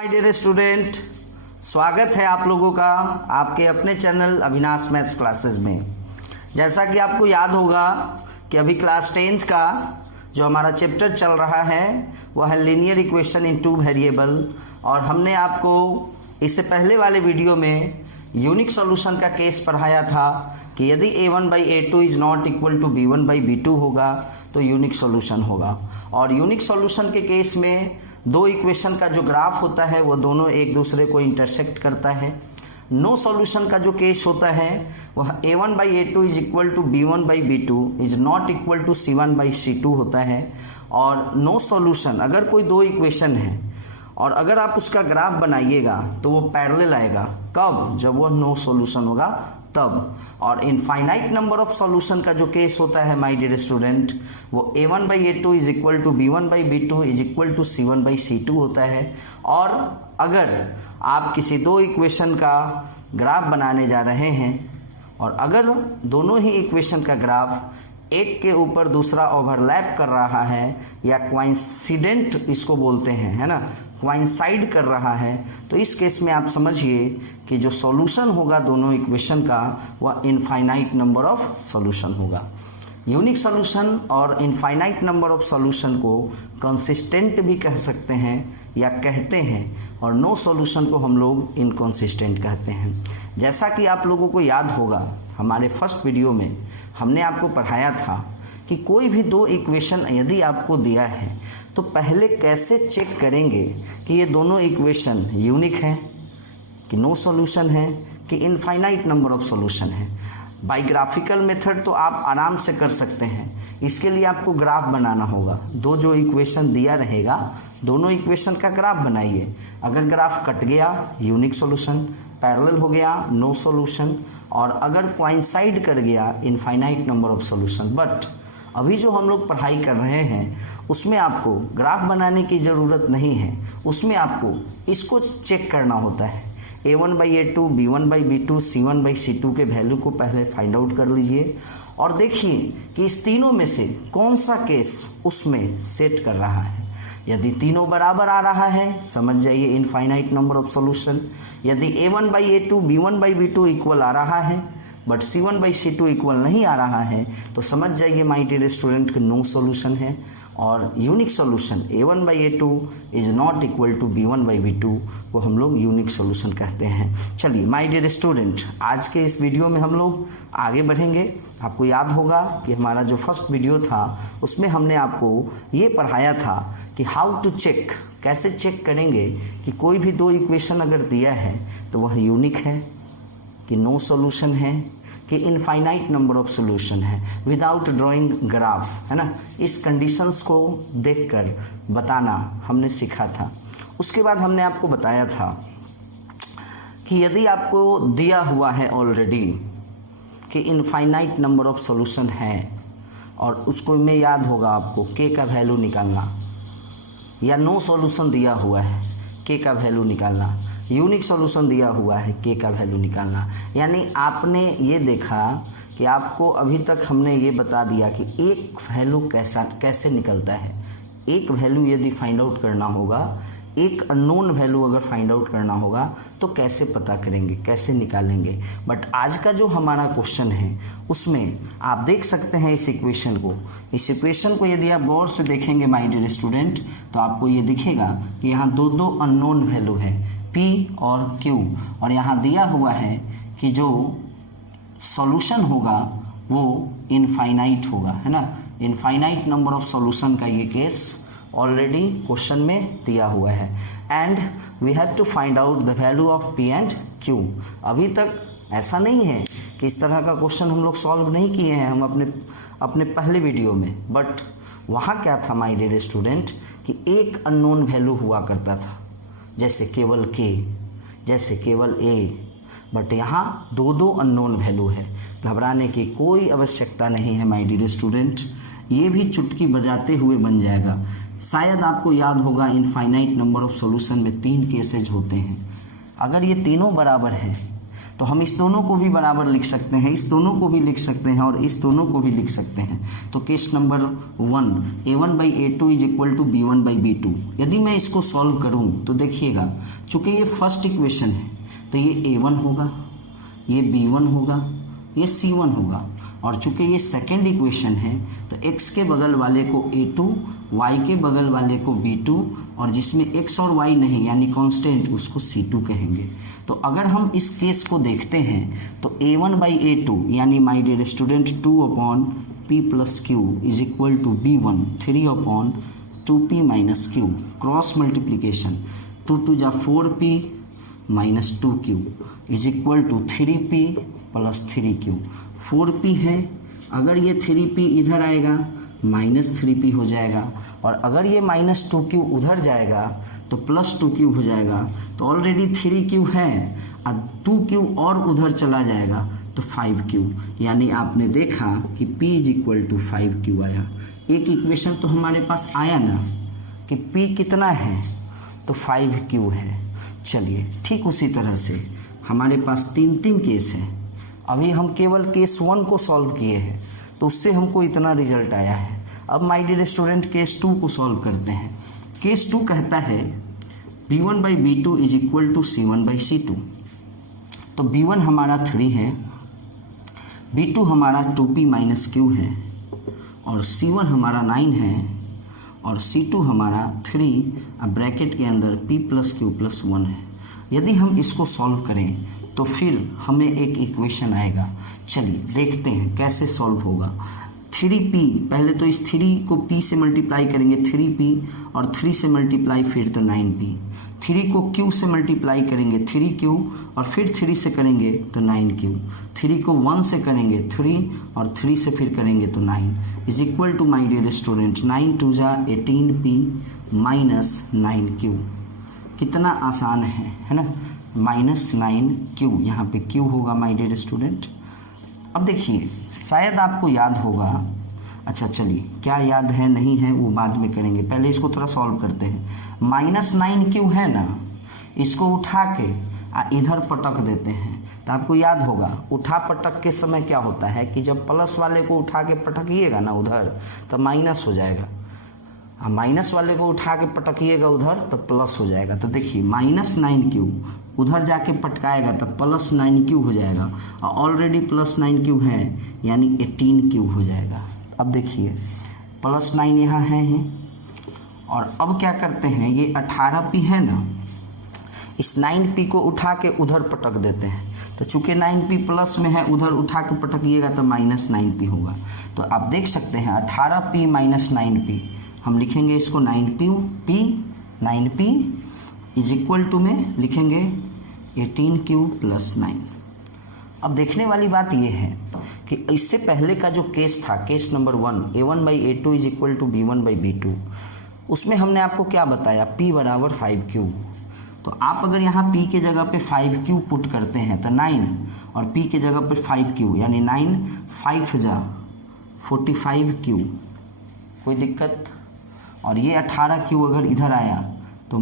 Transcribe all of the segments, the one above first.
My dear student, स्वागत है आप लोगों का आपके अपने चैनल अविनाश मैथ्स क्लासेस में। जैसा कि आपको याद होगा कि अभी क्लास 10th का जो हमारा चैप्टर चल रहा है वह है linear equation in two variable, और हमने आपको इससे पहले वाले वीडियो में यूनिक सॉल्यूशन का केस पढ़ाया था कि यदि a1/a2 is not equal to b1/b2 होगा तो यूनिक सॉल्यूशन होगा। और यूनिक सॉल्यूशन के केस में दो इक्वेशन का जो ग्राफ होता है वो दोनों एक दूसरे को इंटरसेक्ट करता है। नो सॉल्यूशन का जो केस होता है वह a1/a2 is equal to b1/b2 is not equal to c1/c2 होता है। और नो सॉल्यूशन अगर कोई दो इक्वेशन है और अगर आप उसका ग्राफ बनाइएगा तो वो पैरेलल आएगा। कब? जब वो नो सॉल्यूशन होगा तब। और इनफाइनाइट नंबर ऑफ सॉल्यूशन का जो केस होता है माय डियर स्टूडेंट वो a1/a2 is equal to b1/b2 is equal to c1/c2 होता है। और अगर आप किसी दो इक्वेशन का ग्राफ बनाने जा रहे हैं और अगर दोनों ही इक्वेशन का ग्राफ एक के ऊपर दूसरा ओवरलैप कर रहा है या कोइंसिडेंट इसको बोलते हैं, है ना, कोइंसाइड कर रहा है, तो इस केस में आप समझिए कि जो सॉल्यूशन होगा दोनों इक्वेशन का वह इनफाइनाइट नंबर ऑफ सॉल्यूशन होगा। यूनिक सॉल्यूशन और इनफाइनाइट नंबर ऑफ सॉल्यूशन को कंसिस्टेंट भी कह सकते हैं या कहते हैं, और नो सॉल्यूशन को हम लोग इनकंसिस्टेंट कहते हैं। जैसा कि आप लोगों को याद होगा हमारे फर्स्ट वीडियो में हमने आपको पढ़ाया था कि कोई भी दो इक्वेशन यदि आपको दिया है तो पहले कैसे चेक करेंगे कि ये दोनों इक्वेशन यूनिक है, कि नो सॉल्यूशन है, कि इनफाइनाइट नंबर ऑफ सॉल्यूशन है। बाय ग्राफिकल मेथड तो आप आराम से कर सकते हैं। इसके लिए आपको ग्राफ बनाना होगा। दो जो इक्वेशन दिया रहेगा दोनों इक्वेशन का ग्राफ बनाइए। अगर ग्राफ कट गया यूनिक सॉल्यूशन, पैरेलल हो गया नो सॉल्यूशन, और अगर कोइंसाइड कर गया infinite number of solution. But अभी जो हम लोग पढ़ाई कर रहे हैं उसमें आपको ग्राफ बनाने की ज़रूरत नहीं है। उसमें आपको इसको चेक करना होता है। a1/a2 b1/b2 c1/c2 के वैल्यू को पहले फाइंड आउट कर लीजिए और देखिए कि इस तीनों में से कौन सा केस उसमें सेट कर रहा है। यदि तीनों बराबर आ रहा है समझ जाइए इनफाइनाइट नंबर ऑफ सॉल्यूशन। यदि a1/a2 b1/b2 इक्वल आ रहा है बट c1/c2 इक्वल नहीं आ रहा है तो समझ जाइए माय डियर स्टूडेंट कि नो सॉल्यूशन है। और unique solution a1/a2 is not equal to b1/b2 को हम लोग यूनिक सॉल्यूशन कहते हैं। चलिए माय डियर स्टूडेंट, आज के इस वीडियो में हम लोग आगे बढ़ेंगे। आपको याद होगा कि हमारा जो फर्स्ट वीडियो था उसमें हमने आपको ये पढ़ाया था कि हाउ टू चेक, कैसे चेक करेंगे कि कोई भी दो इक्वेशन अगर दिया है तो वह यूनिक है, कि नो सॉल्यूशन है, कि इनफाइनाइट नंबर ऑफ सॉल्यूशन है, विदाउट ड्राइंग ग्राफ, है ना। इस कंडीशंस को देखकर बताना हमने सीखा था। उसके बाद हमने आपको बताया था कि यदि आपको दिया हुआ है ऑलरेडी कि इनफाइनाइट नंबर ऑफ सॉल्यूशन है और उसको में याद होगा आपको के का वैल्यू निकालना, या नो सॉल्यूशन दिया हुआ है के का वैल्यू निकालना, यूनिक सॉल्यूशन दिया हुआ है के का वैल्यू निकालना। यानी आपने ये देखा कि आपको अभी तक हमने ये बता दिया कि एक वैल्यू कैसे निकलता है। एक वैल्यू यदि फाइंड आउट करना होगा, एक अननोन वैल्यू अगर फाइंड आउट करना होगा तो कैसे पता करेंगे, कैसे निकालेंगे। बट आज का जो हमारा क्वेश्चन है उसमें आप देख सकते हैं इस इक्वेशन को। इस इक्वेशन को यदि आप गौर से देखेंगे माय डियर स्टूडेंट तो आपको ये दिखेगा कि यहाँ दो दो अननोन वैल्यू है P और Q, और यहाँ दिया हुआ है कि जो सॉल्यूशन होगा वो इनफाइनाइट होगा, है ना। इनफाइनाइट नंबर ऑफ सॉल्यूशन का ये केस ऑलरेडी क्वेश्चन में दिया हुआ है। And we have to find out the value of P and Q। अभी तक ऐसा नहीं है कि इस तरह का क्वेश्चन हम लोग सॉल्व नहीं किए हैं हम अपने पहले वीडियो में। बट वहाँ क्या था माय डियर स्टूडेंट कि एक अननोन वैल्यू हुआ करता था, जैसे केवल K, जैसे केवल A। बट यहाँ दो दो अननोन वैल्यू है। घबराने की कोई आवश्यकता नहीं है माय डियर स्टूडेंट, ये भी चुटकी बजाते हुए बन जाएगा। शायद आपको याद होगा इनफाइनाइट नंबर ऑफ सॉल्यूशन में 3 केसेज होते हैं। अगर ये तीनों बराबर है तो हम इस दोनों को भी बराबर लिख सकते हैं, इस दोनों को भी लिख सकते हैं और इस दोनों को भी लिख सकते हैं। तो case number 1 a1/a2 is equal to b1/b2। यदि मैं इसको सॉल्व करूं तो देखिएगा, चूंकि ये फर्स्ट इक्वेशन है तो ये a1 होगा, ये b1 होगा, ये c1 होगा, और चूंकि ये सेकेंड इक्वेशन है तो x के बगल वाले को a2, y के बगल वाले को b2, और जिसमें x और y नहीं यानी कांस्टेंट उसको c2 कहेंगे। तो अगर हम इस केस को देखते हैं तो a1/a2 यानी my dear student 2/p + q is equal to b1 3/2p - q। Cross multiplication 2 2 जा 4p - 2q is equal to 3p + 3q। 4p है, अगर ये 3p इधर आएगा -3p हो जाएगा, और अगर ये -2q उधर जाएगा तो +2q हो जाएगा। तो ऑलरेडी 3q है, अब 2q और उधर चला जाएगा तो 5q, यानी आपने देखा कि p = 5q आया। एक इक्वेशन तो हमारे पास आया ना कि p कितना है, तो 5q है। चलिए, ठीक उसी तरह से हमारे पास 3 केस है। अभी हम केवल केस 1 को सॉल्व किए हैं तो उससे हमको इतना रिजल्ट आया है। अब माय डियर स्टूडेंट केस 2 को सॉल्व करते हैं। केस 2 कहता है b1/b2 is equal to c1/c2। तो b1 हमारा 3 है, b2 हमारा 2p - q है, और c1 हमारा 9 है, और c2 हमारा 3, अब ब्रैकेट के अंदर p + q + 1 है। यदि हम इसको सॉल्व करें तो फिर हमें एक इक्वेशन आएगा। चलिए देखते हैं कैसे सॉल्व होगा। 3p, पहले तो इस 3 को p से मल्टीप्लाई करेंगे 3p, और 3 से मल्टीप्लाई फिर तो 9p। 3 को q से मल्टीप्लाई करेंगे 3q, और फिर 3 से करेंगे तो 9q। 3 को 1 से करेंगे 3, और 3 से फिर करेंगे तो 9 is equal to my dear student 9 2 जा 18p - 9q। कितना आसान है ना, -9q, यहाँ पे q होगा माय डियर स्टूडेंट। अब देखिए, शायद आपको याद होगा, अच्छा चलिए क्या याद है नहीं है वो बाद में करेंगे, पहले इसको थोड़ा सॉल्व करते हैं। -9q है ना, इसको उठा के इधर पटक देते हैं तो आपको याद होगा उठा पटक के समय क्या होता है कि जब प्लस वाले को उठा के पटकिएगा ना उधर तो माइनस हो जाएगा, माइनस वाले को उठा के पटकिएगा उधर तो प्लस हो जाएगा। तो देखिए -9q उधर जाके पटकाएगा तो +9q हो जाएगा, और ऑलरेडी +9q है यानी 18q हो जाएगा। अब देखिए +9 यहाँ है, और अब क्या करते हैं, ये 18p है ना, इस 9p को उठा के उधर पटक देते हैं। तो चूंकि 9p प्लस में है, उधर उठा के पटकिएगा तो -9p होगा। तो आप देख सकते हैं 18p - 9p, हम लिखेंगे इसको 9p इज इक्वल टू में लिखेंगे 18q + 9। अब देखने वाली बात यह है कि इससे पहले का जो केस था, case number 1 a1/a2 is equal to b1/b2, उसमें हमने आपको क्या बताया, p = 5q। तो आप अगर यहाँ p के जगह पे 5q पुट करते हैं तो 9, और p के जगह पे 5q यानी 9 5 जा 45q, कोई दिक्कत। और ये 18q अगर इधर आया तो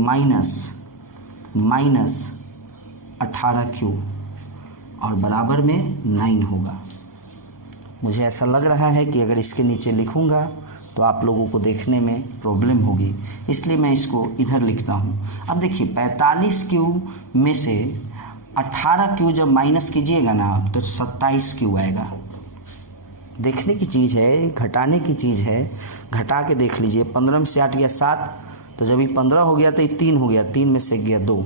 -18q, और बराबर में 9 होगा। मुझे ऐसा लग रहा है कि अगर इसके नीचे लिखूंगा तो आप लोगों को देखने में प्रॉब्लम होगी, इसलिए मैं इसको इधर लिखता हूँ। अब देखिए 45q में से 18q जब माइनस कीजिएगा ना आप तो 27q आएगा। देखने की चीज़ है, घटाने की चीज़ है, घटा के देख लीजिए। 15 में से 8 गया 7, तो जब ये 15 हो गया तो ये 3 हो गया, 3 में से गया 2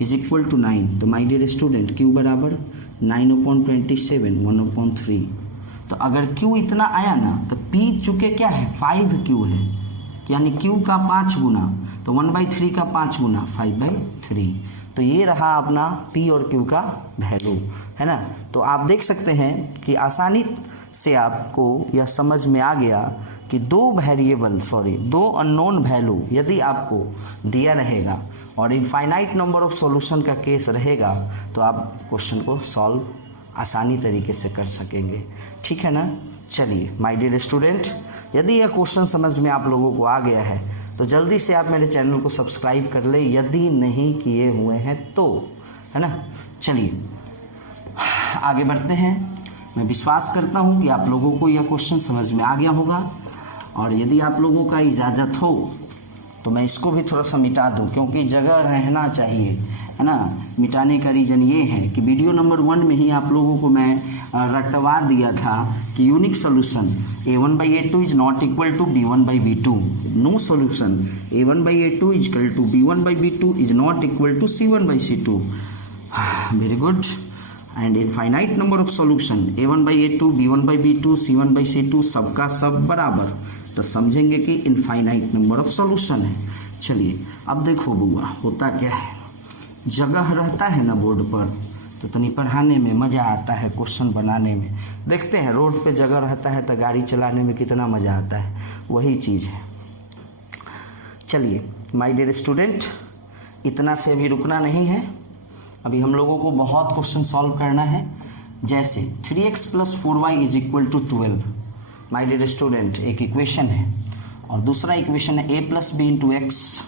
इज इक्वल टू 9। तो माय डियर स्टूडेंट q = 9/27 1/3। तो अगर q इतना आया ना तो p चूँकि क्या है 5q है, यानी q का 5 गुना, तो 1/3 का 5 गुना 5/3। तो ये रहा अपना p और q का वैल्यू, है ना। तो आप देख सकते हैं कि आसानी से आपको यह समझ में आ गया कि दो अननोन वैल्यू यदि आपको दिया रहेगा और इनफाइनाइट नंबर ऑफ सॉल्यूशन का केस रहेगा तो आप क्वेश्चन को सॉल्व आसानी तरीके से कर सकेंगे, ठीक है ना। चलिए माय डियर स्टूडेंट, यदि यह क्वेश्चन समझ में आप लोगों को आ गया है तो जल्दी से आप मेरे चैनल को सब्सक्राइब कर ले, यदि नहीं किए हुए हैं तो, है ना। चलिए आगे बढ़ते हैं। मैं विश्वास करता हूं कि आप लोगों को यह क्वेश्चन समझ में आ गया होगा, और यदि आप लोगों का इजाज़त हो तो मैं इसको भी थोड़ा सा मिटा दूं, क्योंकि जगह रहना चाहिए, है ना। मिटाने का रीज़न ये है कि वीडियो नंबर 1 में ही आप लोगों को मैं रटवा दिया था कि unique solution a1/a2 is not equal to b1/b2। No solution a1/a2 is equal to b1/b2 is not equal to c1/c2। Very good. And infinite number of solution a1/a2 b1/b2 c1/c2 सबका सब बराबर, तो समझेंगे कि इनफाइनाइट नंबर ऑफ सोल्यूशन है। चलिए अब देखो बुआ, होता क्या है, जगह रहता है ना बोर्ड पर तो तनी पढ़ाने में मज़ा आता है, क्वेश्चन बनाने में। देखते हैं रोड पे जगह रहता है तो गाड़ी चलाने में कितना मज़ा आता है, वही चीज़ है। चलिए माय डियर स्टूडेंट, इतना से अभी रुकना नहीं है, अभी हम लोगों को बहुत क्वेश्चन सॉल्व करना है। जैसे 3x + 4y is equal to 12। My dear student, एक इक्वेशन है और दूसरा इक्वेशन है a + b × x।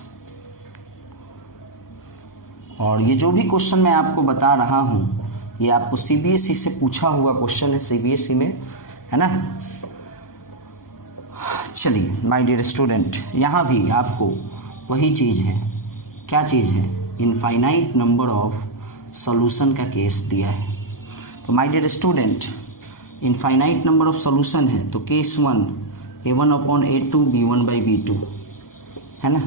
और ये जो भी क्वेश्चन मैं आपको बता रहा हूँ ये आपको सीबीएसई से पूछा हुआ क्वेश्चन है, सीबीएसई में, है ना। चलिए माय डियर स्टूडेंट, यहाँ भी आपको वही चीज़ है, क्या चीज़ है, इनफाइनाइट नंबर ऑफ सॉल्यूशन का केस दिया है। तो my dear student, infinite number of solution है तो केस 1 a1/a2 b1/b2, है ना।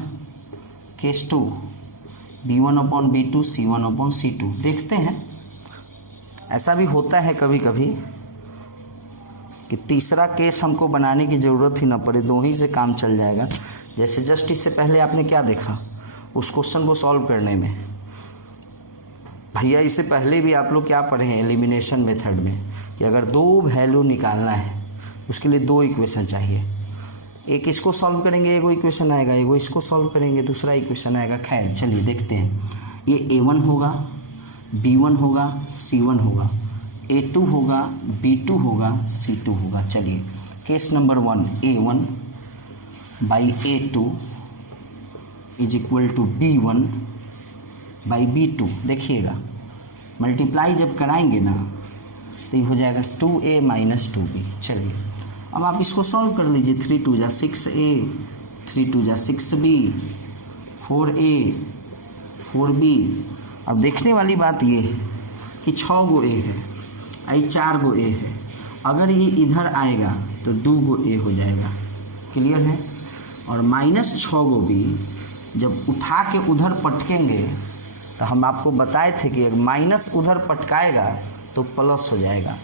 Case 2 b1/b2 c1/c2। देखते हैं, ऐसा भी होता है कभी कभी कि तीसरा केस हमको बनाने की ज़रूरत ही ना पड़े, 2 ही से काम चल जाएगा। जैसे जस्ट इससे पहले आपने क्या देखा उस क्वेश्चन को सॉल्व करने में, भैया इससे पहले भी आप लोग क्या पढ़े हैं एलिमिनेशन मेथड में, कि अगर 2 वैल्यू निकालना है उसके लिए 2 इक्वेशन चाहिए। एक इसको सॉल्व करेंगे, एगो इक्वेशन आएगा, एगो इसको सॉल्व करेंगे, दूसरा इक्वेशन आएगा। खैर चलिए देखते हैं, ये a1 होगा, b1 होगा, c1 होगा, a2 होगा, b2 होगा, c2 होगा। चलिए case number 1 a1/a2 is equal to b1/b2। देखिएगा मल्टीप्लाई जब कराएंगे ना तो ये हो जाएगा 2a - 2b। चलिए अब आप इसको सॉल्व कर लीजिए। 3 × 2 = 6a, 3 × 2 = 6b, 4a 4b। अब देखने वाली बात ये है कि 6 गो a है, आई 4 गो a है, अगर ये इधर आएगा तो 2 गो a हो जाएगा। क्लियर है। और -6 गो b जब उठा के उधर पटकेंगे तो हम आपको बताए थे कि अगर माइनस उधर पटकाएगा तो प्लस हो जाएगा।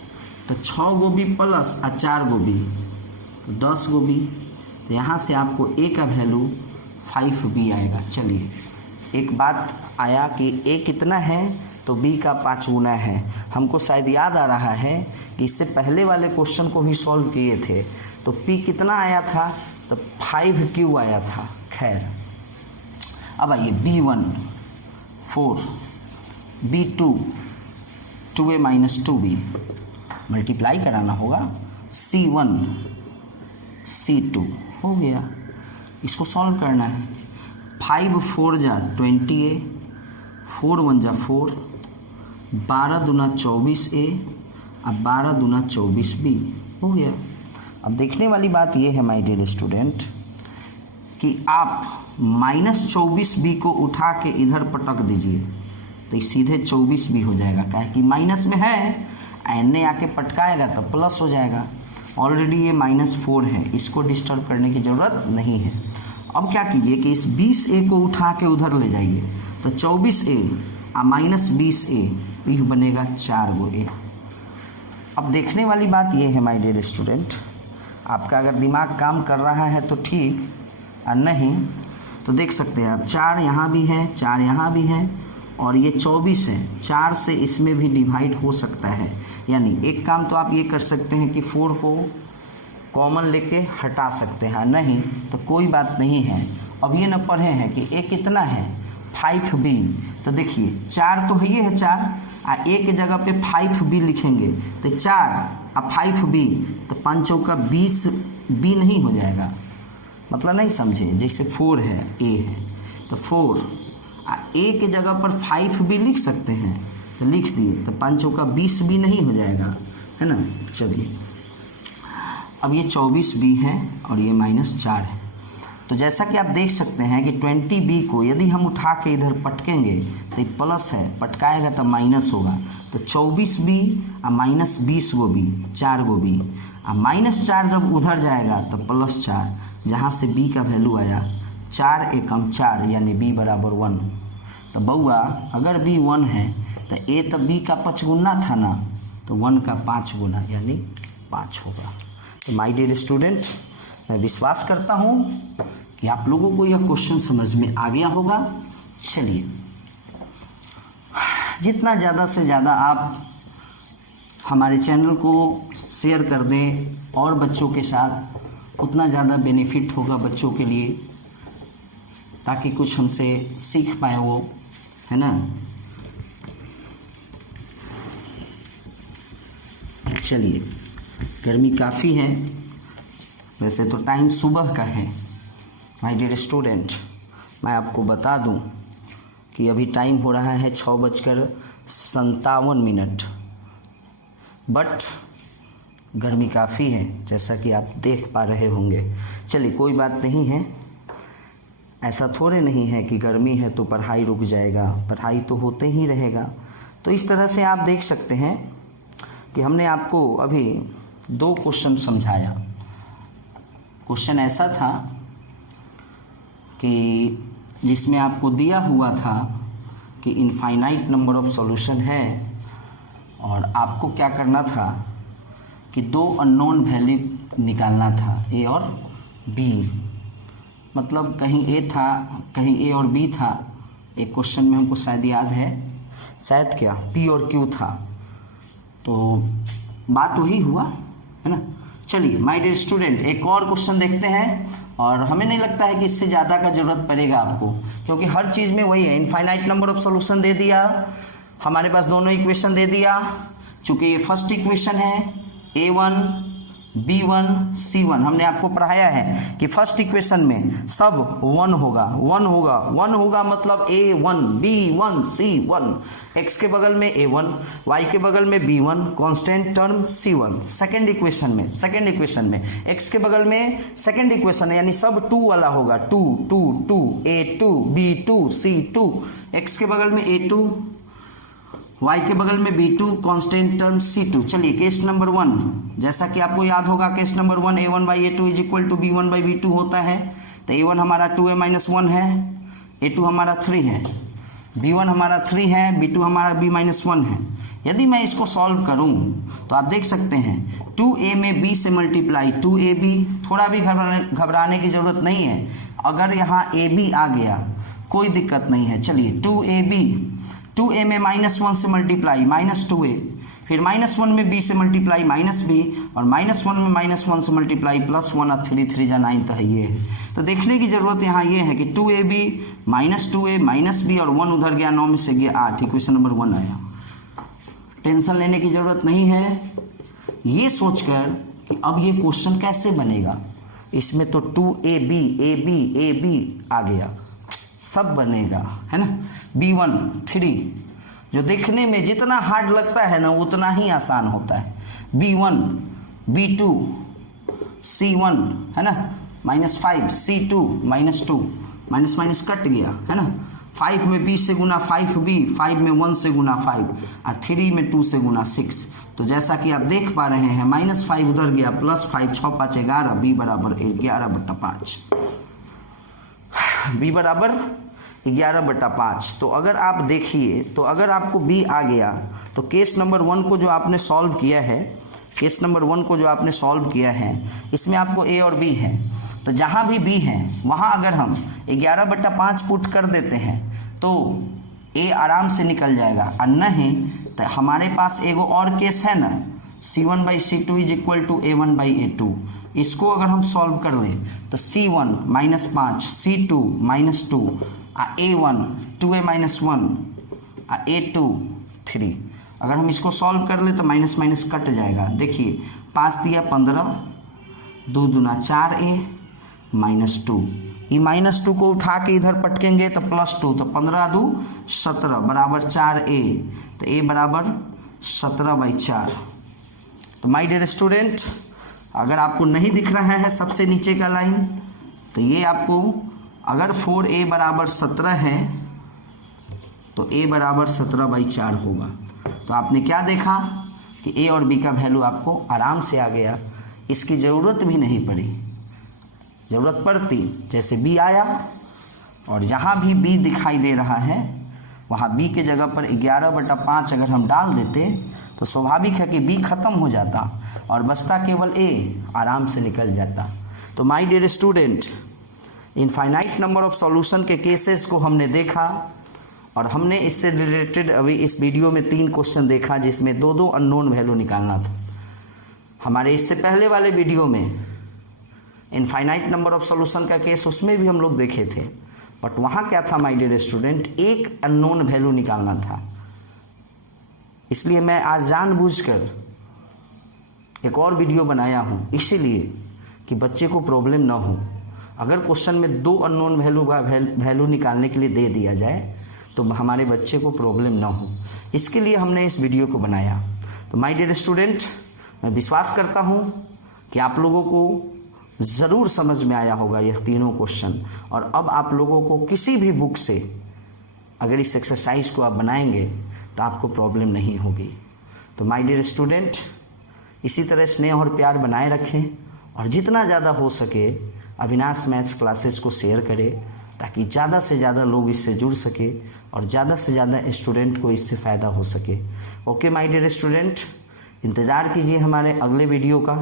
तो 6 गो b प्लस और 4 गो b तो 10 गो b। तो यहाँ से आपको a का वैल्यू 5b आएगा। चलिए एक बात आया कि a कितना है तो b का 5 गुना है। हमको शायद याद आ रहा है कि इससे पहले वाले क्वेश्चन को भी सॉल्व किए थे तो p कितना आया था तो 5q आया था। खैर अब आइए b1 4, b2 2a - 2b, multiply कराना होगा, c1 c2 हो गया। इसको सॉल्व करना है। 5 × 4 = 20a, 4 × 1 = 4, 12 दूना 24a और 12 दूना 24b हो गया। अब देखने वाली बात यह है माय डियर स्टूडेंट कि आप -24b को उठा के इधर पटक दीजिए तो ये सीधे 24b हो जाएगा, क्या है कि माइनस में है, एन आके पटकाएगा तो प्लस हो जाएगा। ऑलरेडी ये -4 है, इसको डिस्टर्ब करने की ज़रूरत नहीं है। अब क्या कीजिए कि इस 20a को उठा के उधर ले जाइए तो 24a और -20a ये बनेगा 4 गो a। अब देखने वाली बात ये है माय डियर स्टूडेंट, आपका अगर दिमाग काम कर रहा है तो ठीक, और नहीं तो देख सकते हैं आप 4 यहाँ भी है, 4 यहाँ भी है और ये 24 है, 4 से इसमें भी डिवाइड हो सकता है। यानी एक काम तो आप ये कर सकते हैं कि 4 को कॉमन लेके हटा सकते हैं, नहीं तो कोई बात नहीं है। अब ये न पढ़े हैं कि a कितना है 5b, तो देखिए 4 तो है, ये है 4 और a के जगह पे 5b लिखेंगे तो 4 और 5b तो 5 चौका 20b नहीं हो जाएगा, मतलब नहीं समझे। जैसे 4 है, a है तो 4 और a के जगह पर 5b लिख सकते हैं तो लिख दिए, तो 5 चौका 20 भी नहीं हो जाएगा, है ना। चलिए अब ये 24b है और ये -4 है। तो जैसा कि आप देख सकते हैं कि 20b को यदि हम उठा के इधर पटकेंगे तो ये प्लस है, पटकाएगा तो माइनस होगा। तो 24b और -20 गो b, 4 गो b, और -4 जब उधर जाएगा तो +4, जहाँ से b का वैल्यू आया 4 एकम 4 यानी b बराबर 1। तो बउआ अगर b 1 है तो a तो b का 5 गुना था ना, तो 1 का 5 गुना यानी 5 होगा। तो माय डियर स्टूडेंट, मैं विश्वास करता हूँ कि आप लोगों को यह क्वेश्चन समझ में आ गया होगा। चलिए, जितना ज़्यादा से ज़्यादा आप हमारे चैनल को शेयर कर दें और बच्चों के साथ, उतना ज़्यादा बेनिफिट होगा बच्चों के लिए, ताकि कुछ हमसे सीख पाए वो, है ना। चलिए, गर्मी काफ़ी है, वैसे तो टाइम सुबह का है। माय डियर स्टूडेंट, मैं आपको बता दूं कि अभी टाइम हो रहा है 6:57, बट गर्मी काफ़ी है, जैसा कि आप देख पा रहे होंगे। चलिए, कोई बात नहीं है, ऐसा थोड़े नहीं है कि गर्मी है तो पढ़ाई रुक जाएगा, पढ़ाई तो होते ही रहेगा। तो इस तरह से आप देख सकते हैं कि हमने आपको अभी 2 क्वेश्चन समझाया। क्वेश्चन ऐसा था कि जिसमें आपको दिया हुआ था कि इनफाइनाइट नंबर ऑफ सॉल्यूशन है और आपको क्या करना था कि 2 अननोन वैल्यू निकालना था, ए और बी। मतलब कहीं ए था, कहीं ए और बी था। एक क्वेश्चन में हमको शायद याद है, शायद क्या पी और क्यू था। तो बात वही हुआ, है ना। चलिए माय डियर स्टूडेंट, एक और क्वेश्चन देखते हैं, और हमें नहीं लगता है कि इससे ज़्यादा का जरूरत पड़ेगा आपको, क्योंकि हर चीज़ में वही है। इनफाइनाइट नंबर ऑफ सॉल्यूशन दे दिया, हमारे पास दोनों इक्वेशन दे दिया। चूंकि ये फर्स्ट इक्वेशन है a1 b1 c1, हमने आपको पढ़ाया है कि फर्स्ट इक्वेशन में सब 1 होगा, 1 होगा, 1 होगा, मतलब a1 b1 c1, x के बगल में a1, y के बगल में b1, constant term c1। Second equation में x के बगल में सेकंड इक्वेशन है, यानी सब 2 वाला होगा, 2 2 2 a2 b2 c2, x के बगल में a2, y के बगल में b2, कांस्टेंट टर्म c2। चलिए केस नंबर 1, जैसा कि आपको याद होगा, case number 1 a1 by a2 is equal to b1 by b2 होता है। तो a1 हमारा 2a-1 है, a2 हमारा 3 है, b1 हमारा 3 है, b2 हमारा b-1 है। यदि मैं इसको सॉल्व करूं तो आप देख सकते हैं 2a में b से मल्टीप्लाई 2ab, थोड़ा भी घबराने की जरूरत नहीं है। अगर यहाँ ab आ गया कोई दिक्कत नहीं है। चलिए 2a में -1 से मल्टीप्लाई -2a, फिर -1 में b से मल्टीप्लाई -b, और -1 में -1 से मल्टीप्लाई +1, और 3 3 जा 9 तो है ये है। तो देखने की जरूरत यहाँ ये है कि 2ab -2a -b और 1 उधर गया, 9 में से गया 8, इक्वेशन नंबर 1 आया। टेंशन लेने की जरूरत नहीं है, ये सोचकर कि अब ये क्वेश्चन कैसे बनेगा। इसमें तो 2ab आ गया, सब बनेगा, है ना। b1 3, जो देखने में जितना हार्ड लगता है ना उतना ही आसान होता है। b1 b2 c1, है ना, -5 c2 -2, माइनस कट गया, है ना। 5 में b से गुना 5b, 5 में 1 से गुना 5, और 3 में 2 से गुना 6। तो जैसा कि आप देख पा रहे हैं -5 उधर गया, +5, 6 5 11, b बराबर 11/5, b बराबर 11/5। तो अगर आप देखिए, तो अगर आपको b आ गया तो केस नंबर 1 को जो आपने सॉल्व किया है, इसमें आपको a और b है। तो जहां भी b है वहां अगर हम 11/5 पुट कर देते हैं तो a आराम से निकल जाएगा, और नहीं तो हमारे पास एगो और केस है ना, c1/c2 is equal to a1/a2। इसको अगर हम सॉल्व कर ले तो c1 -5, c2 -2, a1 2a-1, a2 3। अगर हम इसको सॉल्व कर ले तो माइनस कट जाएगा। देखिए 5 दिया 15, 2 दूना 4a, -2। ये -2 को उठा के इधर पटकेंगे तो +2, तो 15 2 17 बराबर 4a, तो a बराबर 17/4। तो माय डियर स्टूडेंट, अगर आपको नहीं दिख रहा है सबसे नीचे का लाइन, तो ये आपको अगर 4a बराबर 17 है तो a बराबर 17/4 होगा। तो आपने क्या देखा कि a और b का वैल्यू आपको आराम से आ गया, इसकी ज़रूरत भी नहीं पड़ी। ज़रूरत पड़ती जैसे b आया और जहाँ भी b दिखाई दे रहा है वहाँ b के जगह पर 11/5 अगर हम डाल देते तो स्वाभाविक है कि b खत्म हो जाता और बचता केवल a, आराम से निकल जाता। तो my dear student, infinite number of solution के केसेस को हमने देखा और हमने इससे रिलेटेड अभी इस वीडियो में 3 क्वेश्चन देखा जिसमें 2 अननोन वैल्यू निकालना था। हमारे इससे पहले वाले वीडियो में इनफाइनाइट नंबर ऑफ सॉल्यूशन का केस उसमें भी हम लोग देखे थे, बट वहाँ क्या था माय डियर स्टूडेंट, एक अननोन वैल्यू निकालना था। इसलिए मैं आज जानबूझकर एक और वीडियो बनाया हूँ, इसीलिए कि बच्चे को प्रॉब्लम ना हो। अगर क्वेश्चन में 2 अननोन वैल्यू का वैल्यू निकालने के लिए दे दिया जाए तो हमारे बच्चे को प्रॉब्लम ना हो, इसके लिए हमने इस वीडियो को बनाया। तो माय डियर स्टूडेंट, मैं विश्वास करता हूँ कि आप लोगों को ज़रूर समझ में आया होगा यह तीनों क्वेश्चन, और अब आप लोगों को किसी भी बुक से अगर इस एक्सरसाइज को आप बनाएंगे तो आपको प्रॉब्लम नहीं होगी। तो माय डियर स्टूडेंट, इसी तरह स्नेह और प्यार बनाए रखें और जितना ज़्यादा हो सके अविनाश मैथ्स क्लासेस को शेयर करें ताकि ज़्यादा से ज़्यादा लोग इससे जुड़ सके और ज़्यादा से ज़्यादा स्टूडेंट को इससे फ़ायदा हो सके। ओके माय डियर स्टूडेंट, इंतज़ार कीजिए हमारे अगले वीडियो का,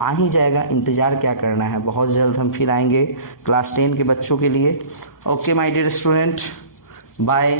आ ही जाएगा, इंतज़ार क्या करना है, बहुत जल्द हम फिर आएंगे क्लास 10 के बच्चों के लिए। Okay my dear student, bye.